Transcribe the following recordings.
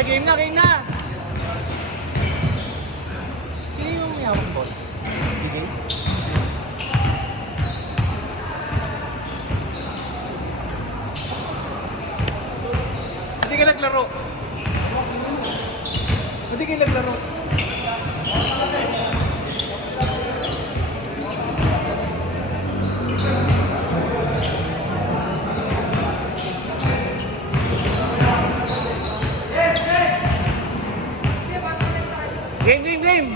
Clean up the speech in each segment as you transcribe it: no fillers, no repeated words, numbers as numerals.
Okay, game na, game na! Sino yung may hawak ball? Sige. Hindi ka naglaro. Hindi ka naglaro. Game, game, game!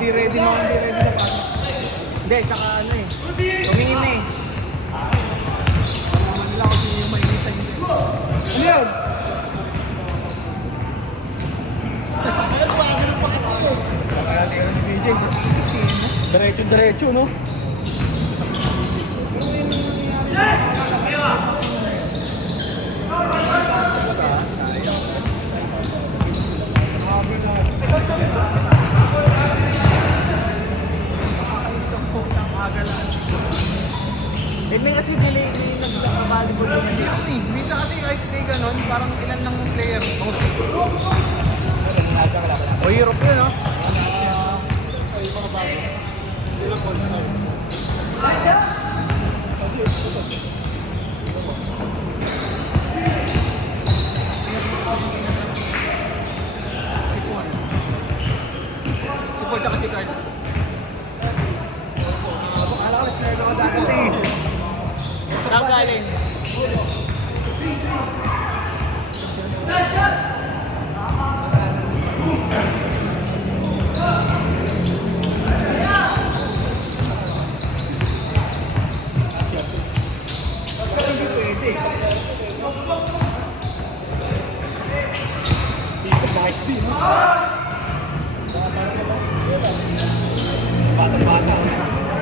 Hindi ready na pasok. Hindi, saka ano eh. Tumingin na eh. Naman nila kung sino yung mainisan nyo. Ano yun? Diretso, no? Hindi kasi delay nag-volleyball yun. Hindi siya kasi kahit may ganon, parang ilan lang yung player. O Europe yun, no? Ay, mga bago. Hindi lang po na. Si Paul tsaka si Card. Akala ko snare ko dagat eh. Saan galing? Hindi pwede. Bata.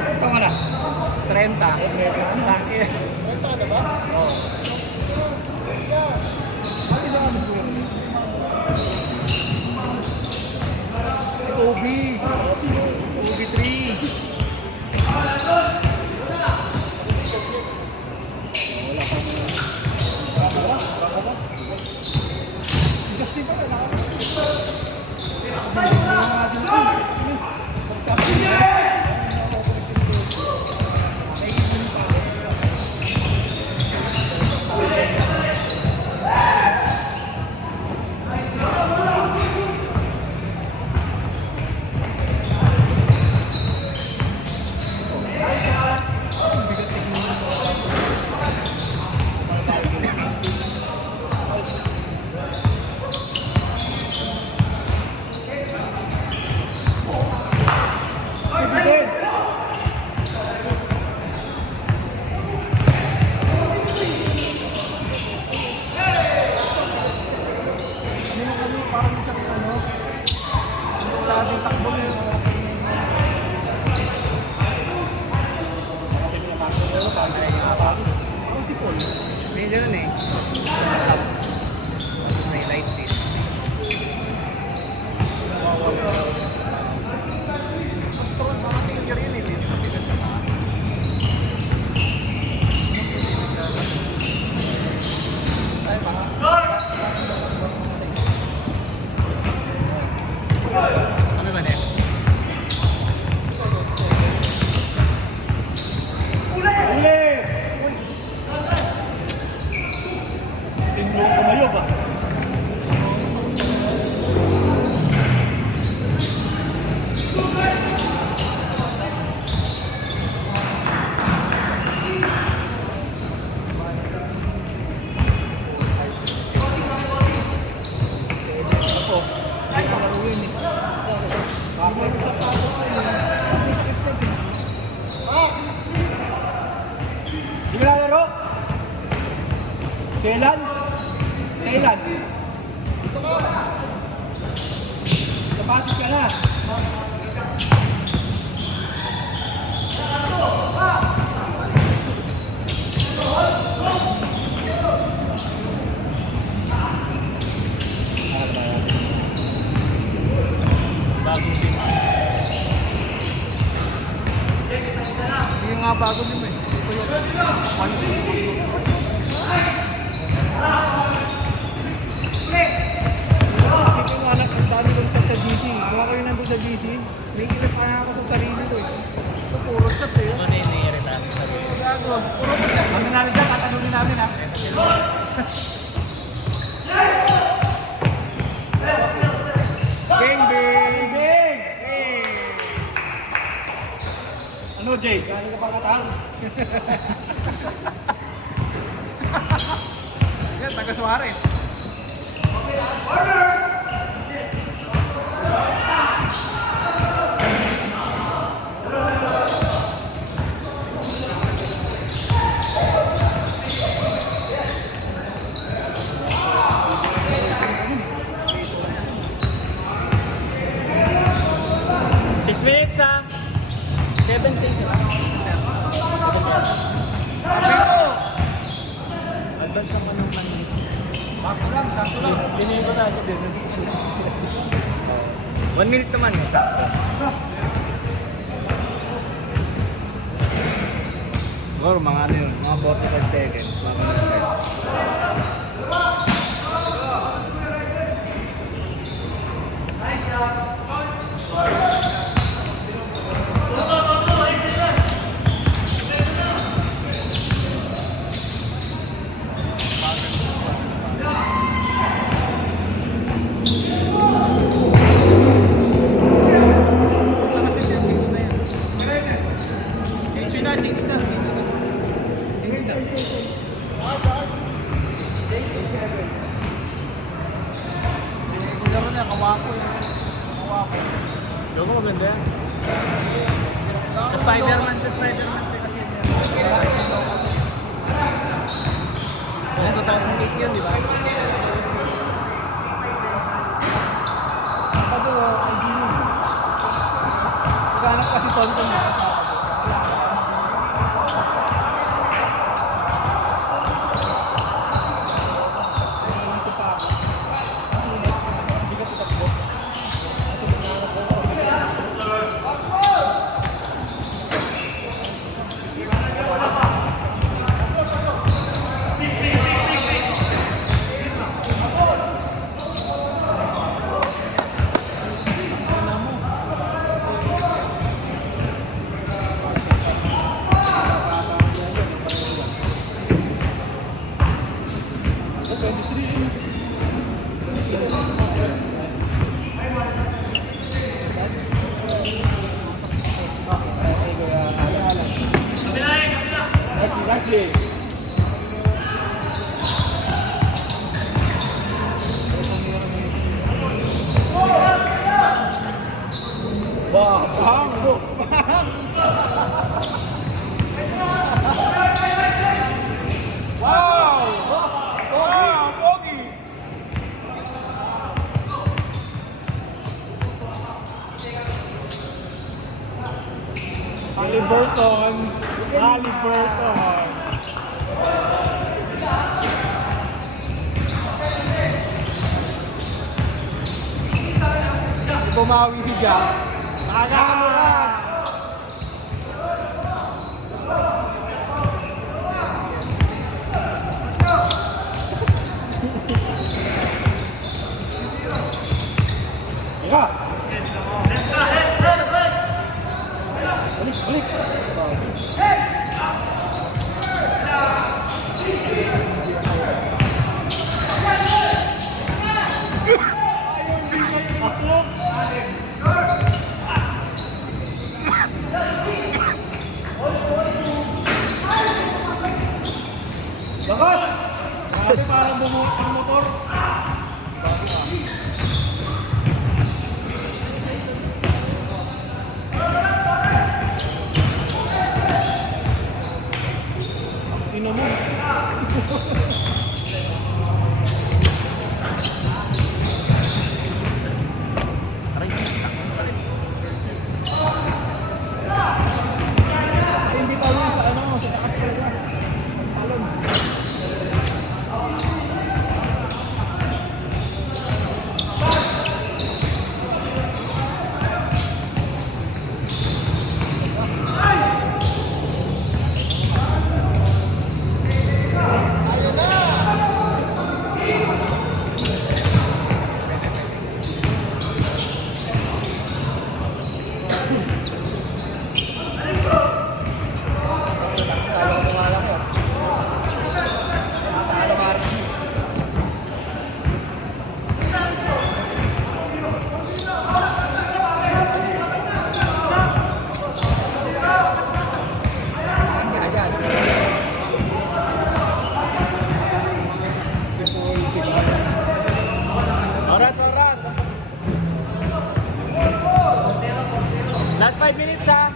Ito ka na. 30. Laki. 30 ka na ba? Oo. Ano ba kami po yun? Obi 3. Kailan? Kailan? Sapatos ka na. Hindi nga bago din eh. Ito yun. Kasi kung anak, ang dami ko sa GC. Kung ako yung nandun sa GC, may ilan pa ako sa sarili ko eh. Ito puro chat eh. Ano yung nire-retract sa sarili? Gago. Puro chat. Kami namin dyan, tatanungin namin ha. Bang bang! Bing! Ano, Jay? Galing ka pa katang? Yan, taga Suarez. Minutes ha? 17 sila. Advance naman yung kanina. Sakto lang. Dinigil ko na ito din. 1 minute naman eh. Sakto. Siguro mga ano yun, mga 45 seconds. Mga minutes. Jogo maganda yan. Sa Spider-Man kasi yan. Kung totoo kong hit yun, di ba? Sabi ko, ay Jimmy. Naghanap kasi tonton na. Exactly. Halliburton. Bumawi si Jack. Nakakaamuran. Yeah. Balik. Bagas! Grabe, parang bumuot ng motor. Ino mo. Oras. Last 5 minutes ha.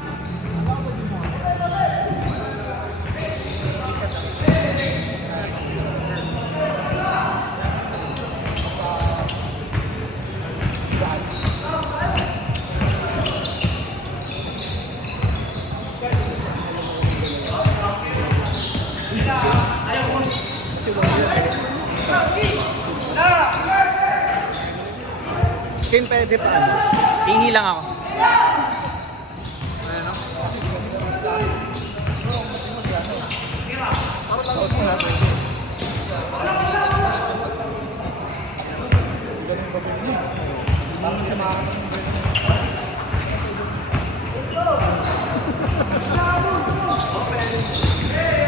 Kin, pwede pa. Hingi lang ako. Ano?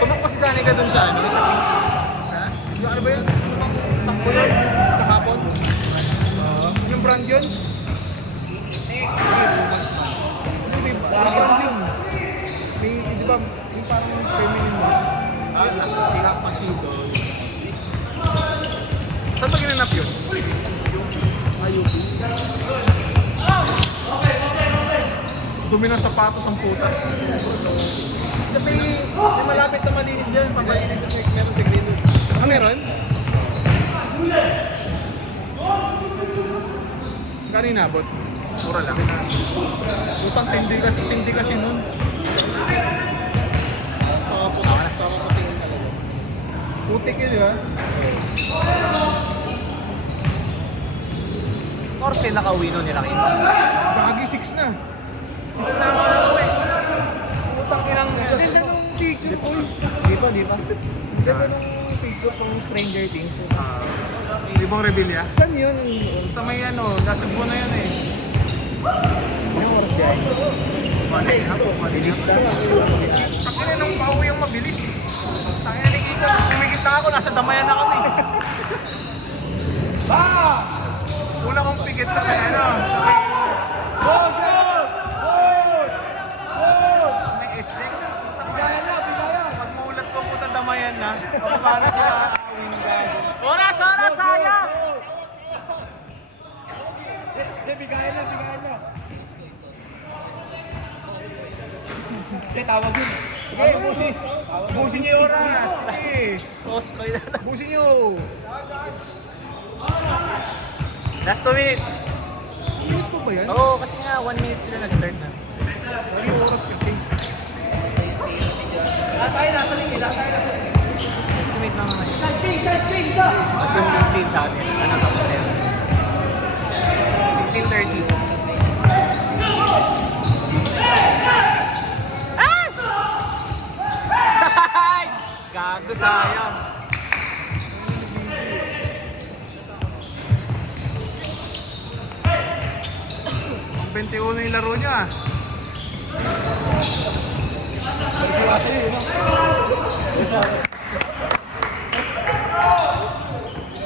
Tumakbo si Danica dun sa ano, sa pink. Ha? Yung ano ba yun? Takbo yun? Kahapon? Yung brand yun? Parang yun. May, di ba, yung parang feminine mo. Sila pasito. Saan ba ginanap yun? Ayubi. Dumi ng sapatos ang puta. May malapit na malinis dyan. Papalinis na meron sa green. Ah, meron? Kano inabot? Mura lang. Utang tindi kasi nun. Pakaputing talaga. Putik yun, di ba? Korse nakauwi nun nila kita. Kagi 6 na. 6 na ako na uwi. Utang inang... Ganda nung picture ko. Di pa. Ganda nung picture kong Stranger Things. Ibang Rebilla? Saan yun? Sa may ano, nasa buwan na yan eh. Anong oras dyan? Malinis na. Takin na nung pauwi ang mabilis. Takin na nakikita, kumikita ako, nasa damayan na kami. Una kong pikit sa may ano. May SD. Pag maulat ko puta damayan na, paano sila awing gago. Oras, sayang! Bigayan na. Tawag yun. Busin niyo yung oras. Pause ko yun. Busin niyo. Last 2 minutes. Bilis po ba yan? Oo, kasi nga 1 minute sila nag-start na. Ano yung oras kasi? Estimate lang naman. 16 sa atin. Ano ba? 16:30. Ay! Gago, sayang. Ang 21 yung laro niya.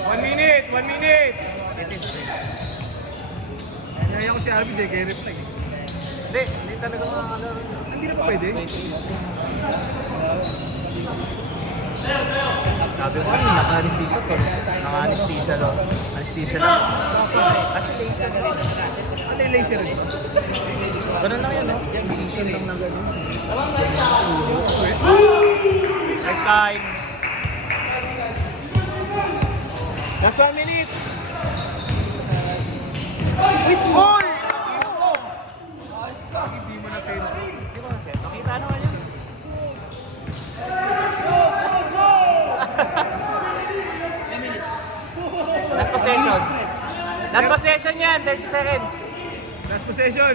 One minute. Kaya ko si Arvid eh, kaya reply. Hindi talaga makakalaro. Hindi na ba pwede? Sabi ko kanina, naka-anesthesia to. Naka-anesthesia lang. Anesthesia lang. Kasi laser na rin. Ano yung laser rin? Ganun lang yan, no? Incision lang na ganun. Next time. Last 1 minute! Hoy! Hindi mo na send. Hindi ko na-set. Nakita naman yan. Last possession. Last possession yan, 30 seconds. Last possession.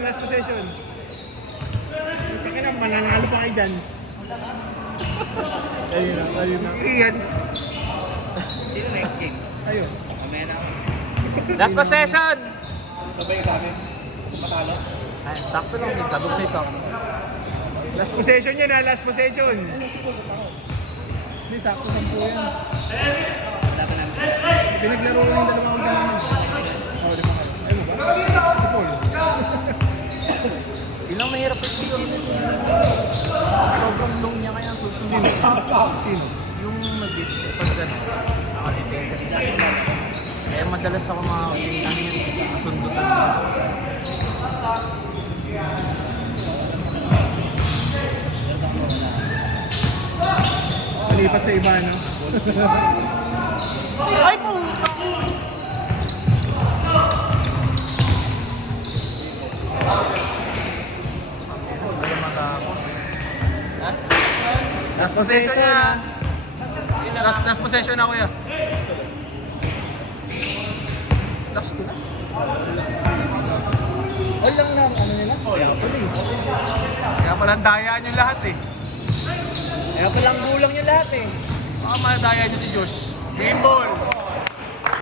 Kaya na, mananalo pa kayo dyan. Ayun na. Iyan. Sino next game? Ayun. Mamaya na. Last possession! Sabay sa amin. Matalo. Ay, sakto lang din. Sabog sa isang. Last possession yan ha, last possession. Hindi, sakto 10 yan. Pinaglaro lang yung dalawang ganun. Oo, di ba kayo? Ayun ba? Paul. Ilang mahirap pa siya. Sobrang long niya kaya susunod. Sino? Yung nag-defense, pag gano'n, naka-defense siya sa akin. Kaya madalas ako masundutan. Malipat sa iba, no? Ay po! Last possession na. Last possession na, kuya. Last two na. All lang lang, ano nila? Kaya pala dayaan yung lahat eh. Kaya palang gulang yung lahat eh. Baka madaya nyo si Josh. Game ball.